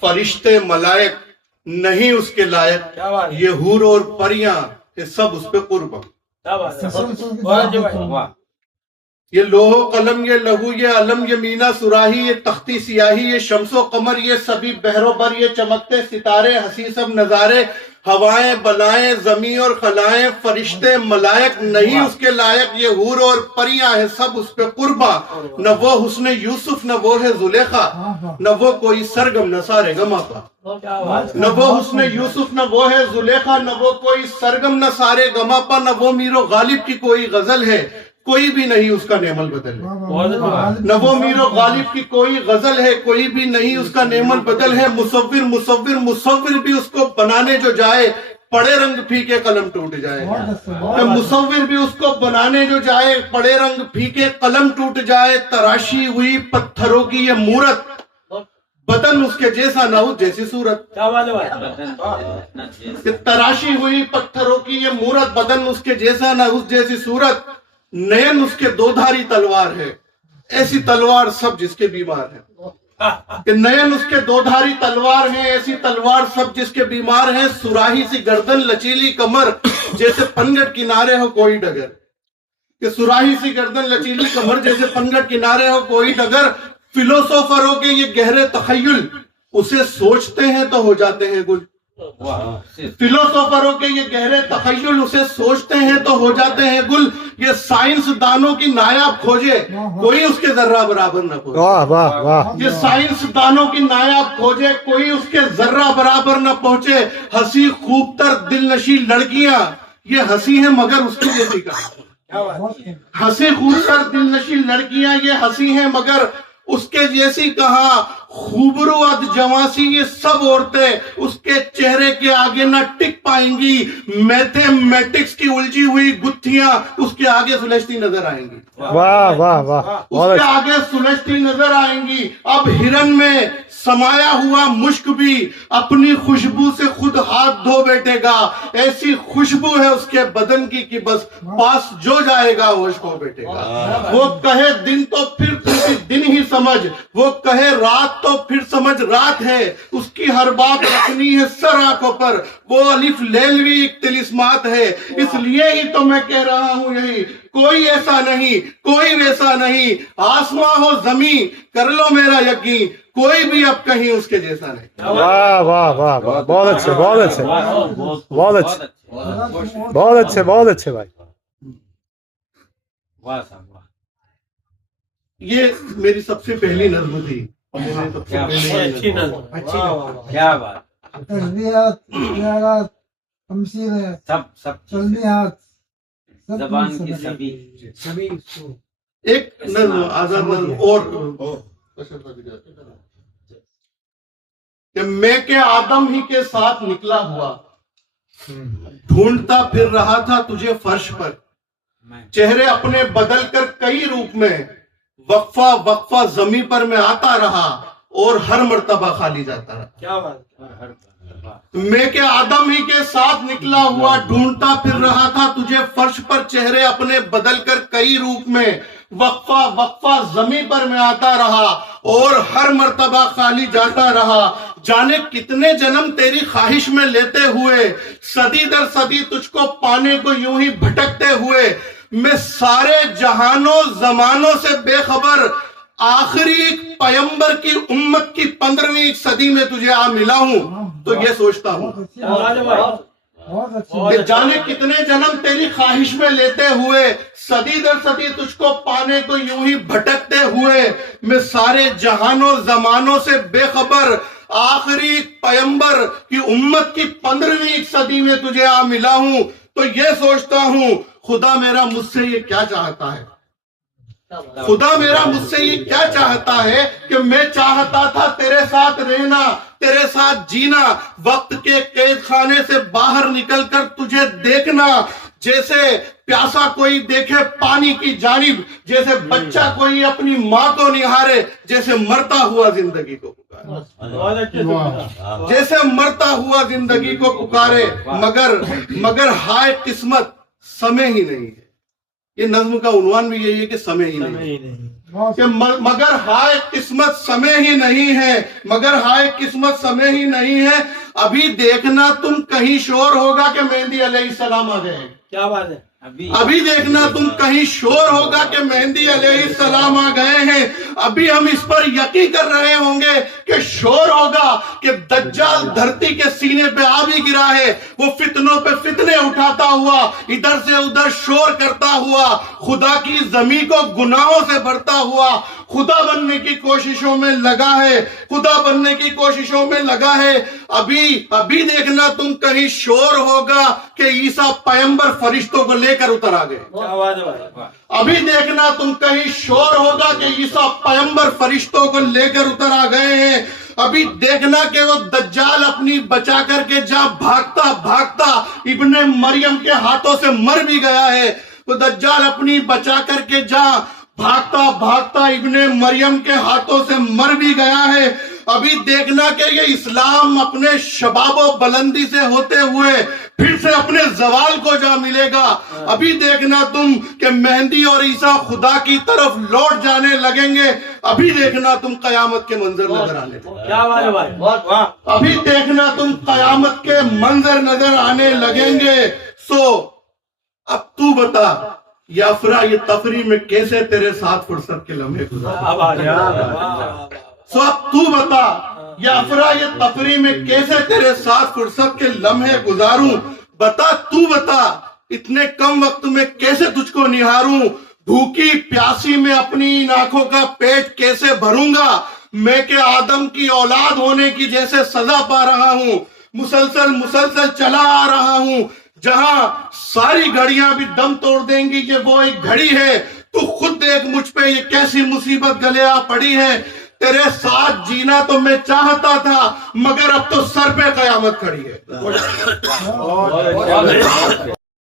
فرشتے ملائک نہیں اس کے لائق، یہ حور اور پریاں یہ سب اس پہ قرب۔ یہ لوح و قلم، یہ لہو، یہ علم، یہ مینا سراہی، یہ تختی سیاہی، یہ شمس و قمر، یہ سبھی بحر و بر، یہ چمکتے ستارے، ہنسی سب نظارے، ہوائیں بلائیں زمین اور خلائیں، فرشتے ملائک نہیں اس کے لائق، یہ حور اور پریاں ہیں سب اس پہ قربا۔ نہ وہ حسن یوسف نہ وہ ہے زلیخا، نہ وہ کوئی سرگم نہ سارے گما پا۔ نہ وہ حسن یوسف نہ وہ ہے زلیخا، نہ وہ کوئی سرگم نہ سارے گما پا، نہ وہ میر و غالب کی کوئی غزل ہے، کوئی بھی نہیں اس کا نعم البدل ہے۔ نہ وہ میر و غالب کی کوئی غزل ہے، کوئی بھی نہیں اس کا نعم البدل ہے۔ مصور بھی اس کو بنانے جو جائے، پڑے رنگ پھیکے قلم ٹوٹ جائے۔ مصور بھی اس کو بنانے جو جائے، پڑے رنگ پھیکے قلم ٹوٹ جائے۔ تراشی ہوئی پتھروں کی یہ مورت، بدن اس کے جیسا نہ ہو جیسی صورت۔ تراشی ہوئی پتھروں کی یہ مورت، بدن اس کے جیسا نہ اس جیسی صورت۔ نین اس کے دو دھاری تلوار ہے، ایسی تلوار سب جس کے بیمار ہے۔ کہ نین اس کے دو دھاری تلوار ہیں، ایسی تلوار سب جس کے بیمار ہیں۔ سراہی سی گردن لچیلی کمر، جیسے پنگٹ کنارے ہو کوئی ڈگر۔ کہ سراہی سی گردن لچیلی کمر، جیسے پنگٹ کنارے ہو کوئی ڈگر۔ فلوسوفروں کے یہ گہرے تخیل، اسے سوچتے ہیں تو ہو جاتے ہیں گل۔ فلوسوفروں کے یہ گہرے تخیل، اسے سوچتے ہیں تو ہو جاتے ہیں گل۔ یہ سائنس دانوں کی نایاب کھوجے، کوئی اس کے ذرہ برابر نہ پہنچے۔ یہ سائنس دانوں کی نایاب کھوجے، کوئی اس کے ذرہ برابر نہ پہنچے۔ ہنسی خوب تر دل نشی لڑکیاں، یہ ہنسی ہیں مگر اس کی جیسی کہاں۔ ہنسی خوب تر دل نشی لڑکیاں، یہ ہنسی ہیں مگر اس کے جیسی کہاں۔ خوبرو اد جوانسی، یہ سب عورتیں اس کے چہرے کے آگے نہ ٹک پائیں گی۔ میتھمیٹکس کی الجھی ہوئی گتھیاں اس کے آگے سلجھتی نظر آئیں گی۔ واہ واہ واہ، اس کے آگے سلجھتی نظر آئیں گی۔ اب ہرن میں سمایا ہوا مشک بھی اپنی خوشبو سے خود ہاتھ دھو بیٹھے گا۔ ایسی خوشبو ہے اس کے بدن کی کہ بس پاس جو جائے گا ہوش کھو بیٹھے گا۔ وہ کہے دن تو پھر دن ہی سمجھ، وہ کہے رات تو پھر سمجھ رات ہے۔ اس کی ہر بات رکھنی ہے سر آنکھوں پر، وہ الف لیلوی ایک طلسمات ہے۔ اس لیے ہی تو میں کہہ رہا ہوں یہی، کوئی ایسا نہیں کوئی ویسا نہیں۔ آسماں ہو زمین کر لو میرا یقین، کوئی بھی اب کہیں اس کے جیسا نہیں۔ واہ واہ واہ واہ، بہت اچھے بہت اچھے بہت اچھے بہت اچھے بہت اچھے بھائی۔ یہ میری سب سے پہلی نظم تھی۔ کیا بات، تشبیہات، اشارات، تمثیلیں، سب تلمیحات، زبان کی سبھی۔ ایک نظم آزاد نظم اور کہ میں کہ آدم ہی کے ساتھ نکلا ہوا، ڈھونڈتا پھر رہا تھا تجھے فرش پر، چہرے اپنے بدل کر کئی روپ میں، وقفہ وقفہ زمیں پر میں آتا رہا اور ہر مرتبہ خالی جاتا رہا۔ کیا بات، میں کہ آدم ہی کے ساتھ نکلا ہوا، ڈھونڈتا پھر رہا تھا تجھے فرش پر، چہرے اپنے بدل کر کئی روپ میں، وقفہ وقفہ زمیں پر میں آتا رہا اور ہر مرتبہ خالی جاتا رہا۔ جانے کتنے جنم تیری خواہش میں لیتے ہوئے، صدی در صدی تجھ کو پانے کو یوں ہی بھٹکتے ہوئے، میں سارے جہانوں زمانوں سے بے خبر، آخری ایک پیمبر کی امت کی 15ویں صدی میں تجھے آ ملا ہوں تو یہ سوچتا ہوں کہ جانے کتنے جنم تیری خواہش میں لیتے ہوئے، صدی در صدی تجھ کو پانے کو یوں ہی بھٹکتے ہوئے، میں سارے جہانوں زمانوں سے بے خبر، آخری پیمبر کی امت کی 15ویں صدی میں تجھے آ ملا ہوں تو یہ سوچتا ہوں خدا میرا مجھ سے یہ کیا چاہتا ہے۔ خدا میرا مجھ سے یہ کیا چاہتا ہے کہ میں چاہتا تھا تیرے ساتھ رہنا، تیرے ساتھ جینا، وقت کے قید خانے سے باہر نکل کر تجھے دیکھنا، جیسے پیاسا کوئی دیکھے پانی کی جانب، جیسے بچہ کوئی اپنی ماں کو نہارے، جیسے مرتا ہوا زندگی کو پکارے، جیسے مرتا ہوا زندگی کو پکارے، مگر ہائے قسمت سمے ہی نہیں ہے۔ یہ نظم کا عنوان بھی یہی ہے کہ سمے ہی نہیں۔ کہ مگر ہائے قسمت سمے ہی نہیں ہے، مگر ہائے قسمت سمے ہی نہیں ہے، ابھی دیکھنا تم کہیں شور ہوگا کہ مہدی علیہ السلام آ گئے ہیں۔ کیا بات ہے؟ ابھی دیکھنا تم کہیں شور ہوگا کہ مہدی علیہ السلام آ گئے ہیں۔ ابھی ہم اس پر یقین کر رہے ہوں گے کہ شور ہوگا کہ دجال دھرتی کے سینے پہ آ بھی گرا ہے، وہ فتنوں پہ فتنے اٹھاتا ہوا، ادھر سے ادھر شور کرتا ہوا، خدا کی زمین کو گناہوں سے بھرتا ہوا، خدا بننے کی کوششوں میں لگا ہے، خدا بننے کی کوششوں میں لگا ہے۔ ابھی دیکھنا تم کہیں شور ہوگا کہ عیسیٰ پیغمبر فرشتوں کو لے کر اتر آ گئے۔ کیا بات ہے بھائی؟ ابھی دیکھنا تم کہیں شور ہوگا کہ عیسیٰ پیغمبر فرشتوں کو لے کر اتر آ گئے ہیں۔ ابھی دیکھنا کہ وہ دجال اپنی بچا کر کے جہاں بھاگتا بھاگتا ابن مریم کے ہاتھوں سے مر بھی گیا ہے، وہ دجال اپنی بچا کر کے جہاں بھاگتا بھاگتا ابن مریم کے ہاتھوں سے مر بھی گیا ہے۔ ابھی دیکھنا کہ یہ اسلام اپنے شباب و بلندی سے ہوتے ہوئے پھر سے اپنے زوال کو جا ملے گا۔ ابھی دیکھنا تم کہ مہدی اور عیسیٰ خدا کی طرف لوٹ جانے لگیں گے۔ ابھی دیکھنا تم قیامت کے منظر نظر آنے لگیں گے۔ کیا بات ہے بھائی؟ واہ! ابھی دیکھنا تم قیامت کے منظر نظر آنے لگیں گے۔ سو اب تو بتا یا افرا یہ تفریح میں کیسے تیرے ساتھ فرصت کے لمحے گزارے؟ کیا بات ہے؟ واہ! سو اب تو بتا یا افرا یہ تفریح میں کیسے تیرے ساتھ فرصت کے لمحے گزاروں؟ بتا اتنے کم وقت میں کیسے تجھ کو نہاروں؟ بھوکی پیاسی میں اپنی ان آنکھوں کا پیٹ کیسے بھروں گا؟ میں کہ آدم کی اولاد ہونے کی جیسے سزا پا رہا ہوں، مسلسل چلا آ رہا ہوں، جہاں ساری گھڑیاں بھی دم توڑ دیں گی کہ وہ ایک گھڑی ہے۔ تو خود دیکھ مجھ پہ یہ کیسی مصیبت گلے آ پڑی ہے۔ تیرے ساتھ جینا تو میں چاہتا تھا، مگر اب تو سر پہ قیامت کھڑی ہے۔